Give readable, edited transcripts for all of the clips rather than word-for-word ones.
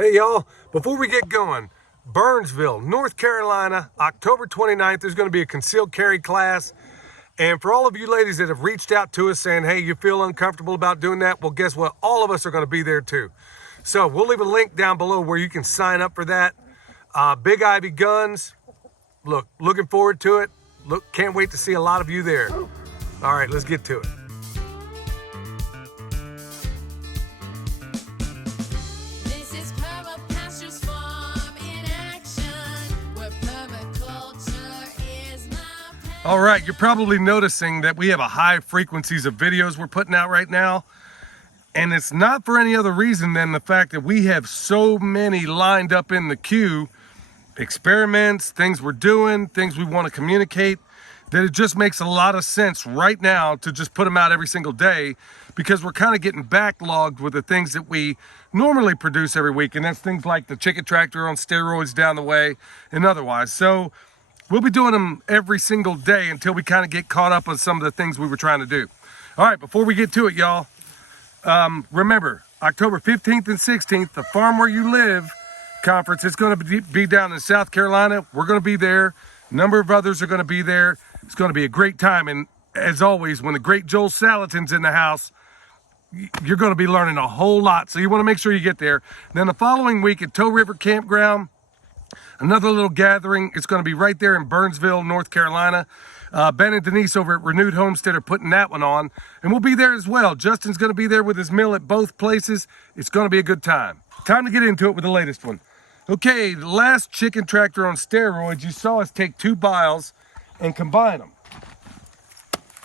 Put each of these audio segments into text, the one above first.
Hey y'all, before we get going, Burnsville, North Carolina, October 29th, there's going to be a concealed carry class. And for all of you ladies that have reached out to us saying, hey, you feel uncomfortable about doing that, well, guess what? All of us are going to be there too. So we'll leave a link down below where you can sign up for that. Big Ivy Guns, looking forward to it. Can't wait to see a lot of you there. All right, let's get to it. This is Perma Pastures farm in action, where permaculture is my passion. All right, you're probably noticing that we have a high frequencies of videos we're putting out right now. And it's not for any other reason than the fact that we have so many lined up in the queue, experiments, things we're doing, things we want to communicate, that it just makes a lot of sense right now to just put them out every single day, because we're kind of getting backlogged with the things that we normally produce every week. And that's things like the chicken tractor on steroids down the way and otherwise. So we'll be doing them every single day until we kind of get caught up on some of the things we were trying to do. All right, before we get to it, y'all, remember, October 15th and 16th, the Farm Where You Live conference is going to be down in South Carolina. We're going to be there. A number of others are going to be there. It's going to be a great time. And as always, when the great Joel Salatin's in the house, you're going to be learning a whole lot. So you want to make sure you get there. Then the following week at Toe River Campground, another little gathering. It's going to be right there in Burnsville, North Carolina. Ben and Denise over at Renewed Homestead are putting that one on, and we'll be there as well. Justin's going to be there with his mill at both places. It's going to be a good time. Time to get into it with the latest one. Okay, the last chicken tractor on steroids, you saw us take 2 biles and combine them.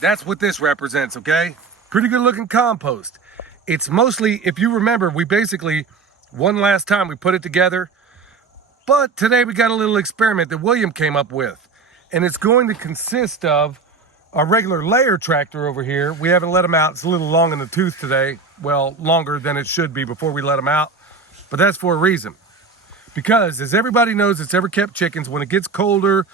That's what this represents, okay? Pretty good looking compost. It's mostly, if you remember, we basically, one last time we put it together, but today we got a little experiment that William came up with. And it's going to consist of our regular layer tractor over here. We haven't let him out. It's a little long in the tooth today. Well, longer than it should be before we let him out. But that's for a reason. Because as everybody knows that's ever kept chickens, when it gets colder,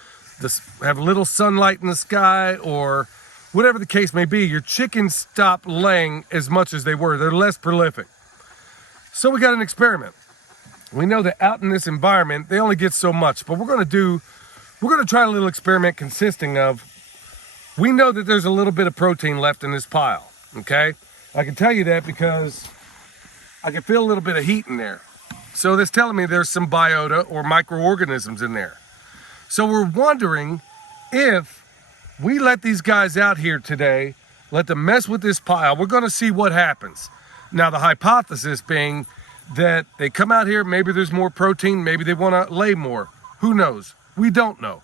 have a little sunlight in the sky, or whatever the case may be, your chickens stop laying as much as they were. They're less prolific. So we got an experiment. We know that out in this environment, they only get so much. But we're going to try a little experiment consisting of, we know that there's a little bit of protein left in this pile, okay? I can tell you that because I can feel a little bit of heat in there. So that's telling me there's some biota or microorganisms in there. So we're wondering if we let these guys out here today, let them mess with this pile, we're gonna see what happens. Now the hypothesis being that they come out here, maybe there's more protein, maybe they wanna lay more, who knows? We don't know.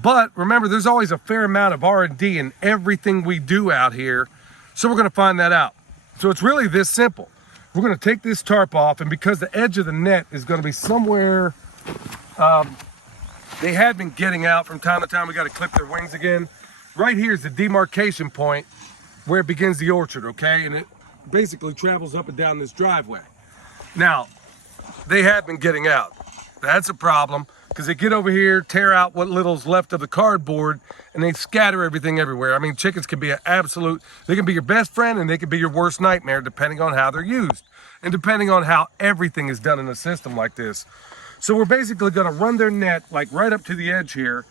But remember, there's always a fair amount of R&D in everything we do out here. So we're going to find that out. So it's really this simple. We're going to take this tarp off, and because the edge of the net is going to be somewhere, they have been getting out from time to time. We got to clip their wings again. Right here is the demarcation point where it begins the orchard, okay? And it basically travels up and down this driveway. Now, they have been getting out. That's a problem, because they get over here, tear out what little's left of the cardboard, and they scatter everything everywhere. I mean, chickens can be an absolute, they can be your best friend and they can be your worst nightmare, depending on how they're used and depending on how everything is done in a system like this. So we're basically going to run their net like right up to the edge here.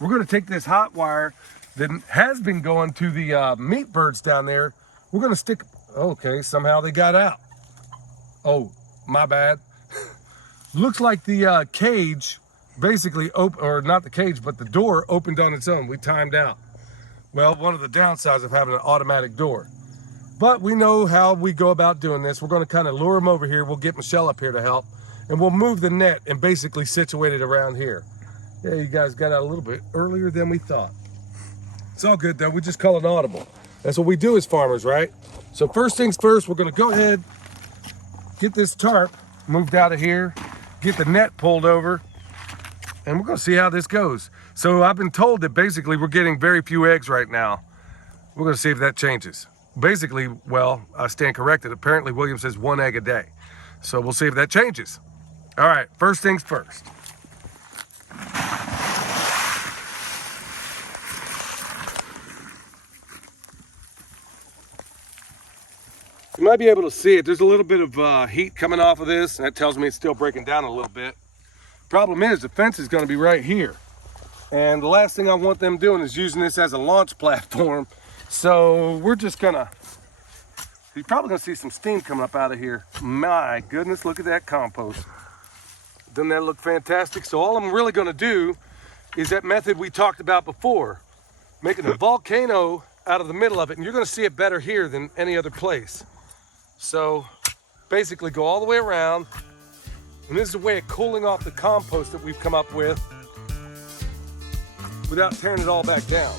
We're going to take this hot wire that has been going to the meat birds down there. We're going to stick, okay, somehow they got out. Oh, my bad. Looks like the cage basically or not the cage, but the door opened on its own. We timed out. Well, one of the downsides of having an automatic door. But we know how we go about doing this. We're going to kind of lure them over here. We'll get Michelle up here to help, and we'll move the net and basically situate it around here. Yeah, you guys got out a little bit earlier than we thought. It's all good though. We just call it audible. That's what we do as farmers, right? So first things first, we're going to go ahead, get this tarp moved out of here, get the net pulled over, and we're going to see how this goes. So I've been told that basically we're getting very few eggs right now. We're going to see if that changes. Basically, well, I stand corrected. Apparently William says 1 egg a day. So we'll see if that changes. All right, first things first. You might be able to see it. There's a little bit of heat coming off of this, and that tells me it's still breaking down a little bit. Problem is, the fence is going to be right here. And the last thing I want them doing is using this as a launch platform. So we're just gonna, you're probably gonna see some steam coming up out of here. My goodness, look at that compost. Doesn't that look fantastic? So all I'm really gonna do is that method we talked about before, making a volcano out of the middle of it, and you're gonna see it better here than any other place. So basically go all the way around, and this is a way of cooling off the compost that we've come up with without tearing it all back down.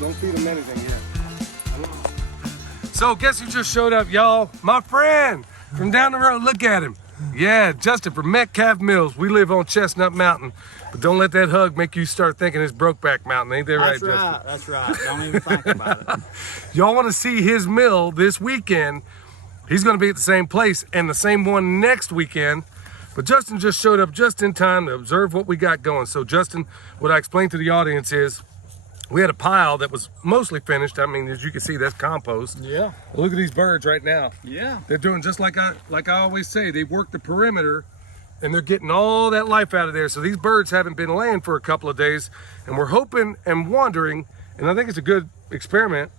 Don't feed him anything yet. So guess who just showed up, y'all? My friend from down the road. Look at him. Yeah, Justin from Metcalf Mills. We live on Chestnut Mountain, but don't let that hug make you start thinking it's Brokeback Mountain. Ain't that right, Justin? That's right. Don't even think about it. Y'all want to see his mill this weekend? He's going to be at the same place and the same one next weekend. But Justin just showed up just in time to observe what we got going. So Justin, what I explained to the audience is, we had a pile that was mostly finished. I mean, as you can see, that's compost. Yeah. Look at these birds right now. Yeah. They're doing just like I always say. They work the perimeter, and they're getting all that life out of there. So these birds haven't been laying for a couple of days, and we're hoping and wondering, and I think it's a good experiment.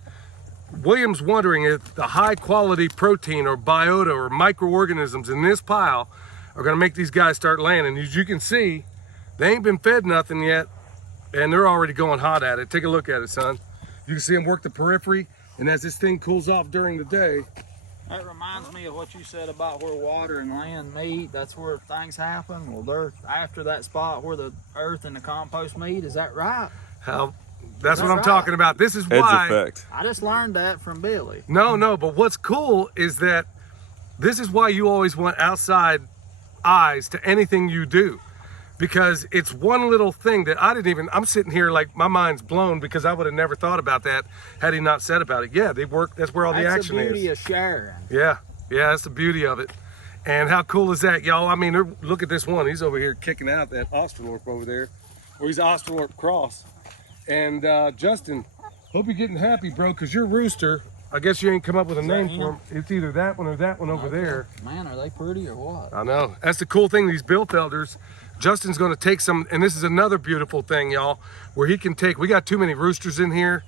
William's wondering if the high quality protein or biota or microorganisms in this pile are going to make these guys start laying. And as you can see, they ain't been fed nothing yet. And they're already going hot at it. Take a look at it, son. You can see them work the periphery, and as this thing cools off during the day. That reminds me of what you said about where water and land meet. That's where things happen. Well, they're after that spot where the earth and the compost meet. Is that right? That's what I'm right. talking about. This is Edge why. effect. I just learned that from Billy. No, but what's cool is that this is why you always want outside eyes to anything you do. Because it's one little thing that I'm sitting here like my mind's blown because I would have never thought about that had he not said about it. Yeah, they work, that's where all the action is. That's the beauty of sharing. Yeah, that's the beauty of it. And how cool is that, y'all? I mean, look at this one. He's over here kicking out that Australorp over there, or he's Australorp cross. And Justin, hope you're getting happy, bro, because your rooster, I guess you ain't come up with a name for him. It's either that one or that one over there. Man, are they pretty or what? I know. That's the cool thing, these Bilfelders. Justin's going to take some, and this is another beautiful thing, y'all, where he can take, we got too many roosters in here.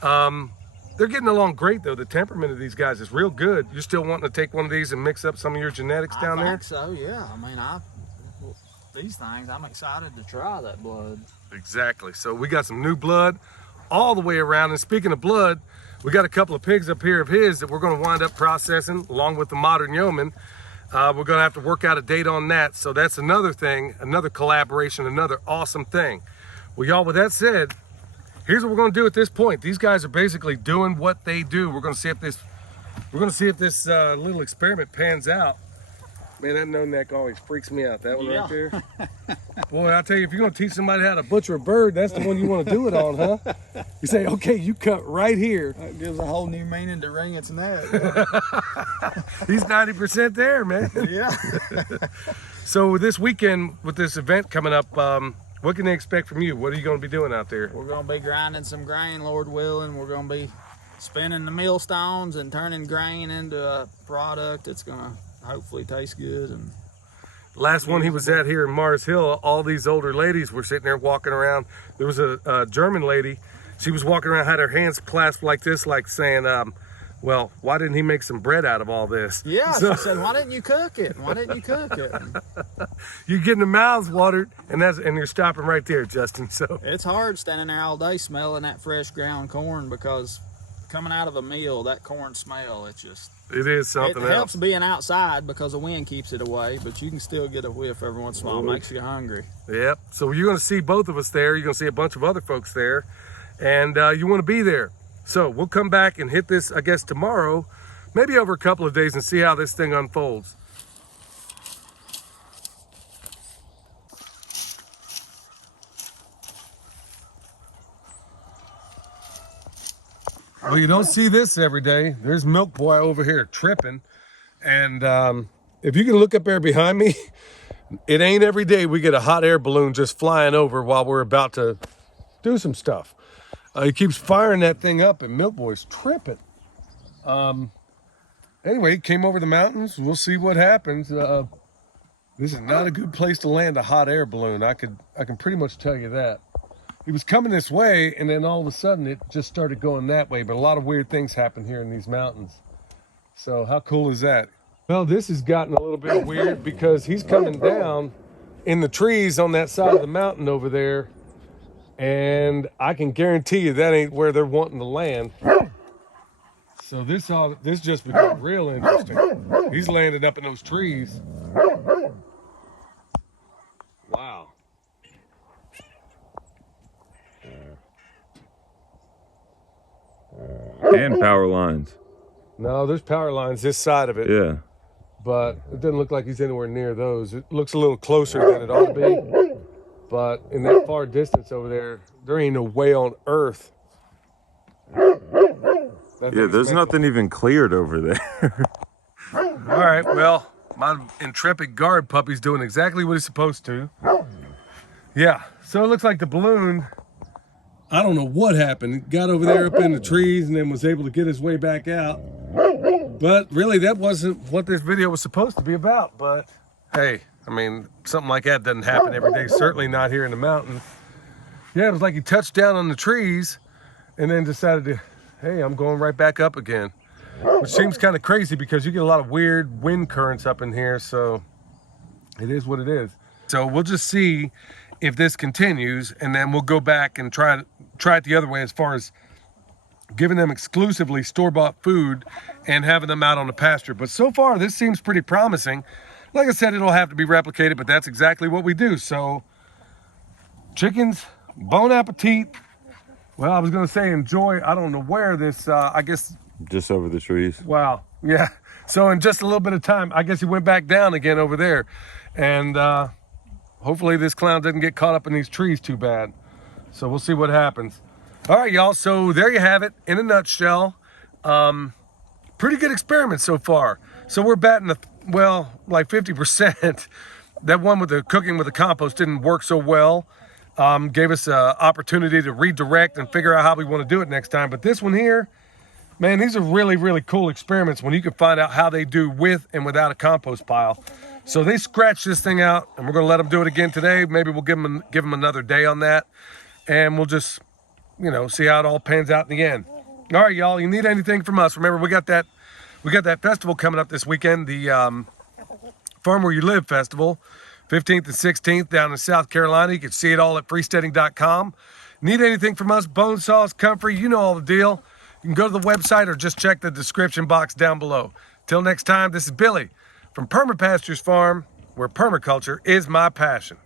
They're getting along great, though. The temperament of these guys is real good. You're still wanting to take one of these and mix up some of your genetics down there? I think so, yeah. I mean, these things, I'm excited to try that blood. Exactly. So we got some new blood all the way around. And speaking of blood, we got a couple of pigs up here of his that we're going to wind up processing along with the modern yeoman. We're going to have to work out a date on that. So that's another thing, another collaboration, another awesome thing. Well, y'all, with that said, here's what we're going to do at this point. These guys are basically doing what they do. We're going to see if this little experiment pans out. Man, that no neck always freaks me out. That one right there. Boy, I tell you, if you're going to teach somebody how to butcher a bird, that's the one you want to do it on, huh? You say, okay, you cut right here. That gives a whole new meaning to wring its neck. He's 90% there, man. Yeah. So this weekend, with this event coming up, what can they expect from you? What are you going to be doing out there? We're going to be grinding some grain, Lord willing. We're going to be spinning the millstones and turning grain into a product that's going to hopefully taste good. And last one he was at here in Mars Hill, all these older ladies were sitting there walking around. There was a German lady. She was walking around, had her hands clasped like this, like saying, well, why didn't he make some bread out of all this? yeah, So, she said, why didn't you cook it? Why didn't you cook it? you're getting the mouths watered, and you're stopping right there, Justin. So It's hard standing there all day smelling that fresh ground corn, because coming out of a mill, that corn smell, it is something it else. helps being outside because the wind keeps it away, but you can still get a whiff every once in a while. It Ooh. makes you hungry. Yep. So you're going to see both of us there. You're going to see a bunch of other folks there, and you want to be there. So we'll come back and hit this, I guess, tomorrow, maybe over a couple of days, and see how this thing unfolds. Well, you don't see this every day. There's Milk Boy over here tripping. And if you can look up there behind me, it ain't every day we get a hot air balloon just flying over while we're about to do some stuff. He keeps firing that thing up and Milk Boy's tripping. Anyway, came over the mountains. We'll see what happens. This is not a good place to land a hot air balloon. I can pretty much tell you that. He was coming this way, and then all of a sudden it just started going that way. But a lot of weird things happen here in these mountains. So how cool is that? Well, this has gotten a little bit weird because he's coming down in the trees on that side of the mountain over there. And I can guarantee you that ain't where they're wanting to land. So this just became real interesting. He's landed up in those trees. Wow. And power lines. No, there's power lines this side of it. Yeah. But it doesn't look like he's anywhere near those. It looks a little closer than it ought to be. But in that far distance over there, there ain't no way on earth. Yeah, there's nothing even cleared over there. All right, well, my intrepid guard puppy's doing exactly what he's supposed to. Yeah, so it looks like the balloon, I don't know what happened. It got over there up in the trees and then was able to get his way back out. But really, that wasn't what this video was supposed to be about. But hey, I mean, something like that doesn't happen every day, certainly not here in the mountains. Yeah, it was like he touched down on the trees and then decided to, hey, I'm going right back up again. Which seems kind of crazy because you get a lot of weird wind currents up in here, so it is what it is. So we'll just see if this continues, and then we'll go back and try it the other way as far as giving them exclusively store-bought food and having them out on the pasture. But so far, this seems pretty promising. Like I said, it'll have to be replicated, but that's exactly what we do. So chickens, bon appetit. Well, I was going to say enjoy. I don't know where this, I guess. Just over the trees. Wow. Yeah. So in just a little bit of time, I guess he went back down again over there. And hopefully this clown doesn't get caught up in these trees too bad. So we'll see what happens. All right, y'all. So there you have it in a nutshell. Pretty good experiment so far. So we're batting, like 50%. That one with the cooking with the compost didn't work so well. Gave us an opportunity to redirect and figure out how we want to do it next time. But this one here, man, these are really, really cool experiments when you can find out how they do with and without a compost pile. So they scratched this thing out, and we're going to let them do it again today. Maybe we'll give them another day on that, and we'll just, see how it all pans out in the end. All right, y'all. You need anything from us? Remember, we got that festival coming up this weekend, the Farm Where You Live Festival, 15th and 16th down in South Carolina. You can see it all at freesteading.com. Need anything from us? Bone saws, comfrey, you know all the deal. You can go to the website or just check the description box down below. Till next time, this is Billy from Perma Pastures Farm, where permaculture is my passion.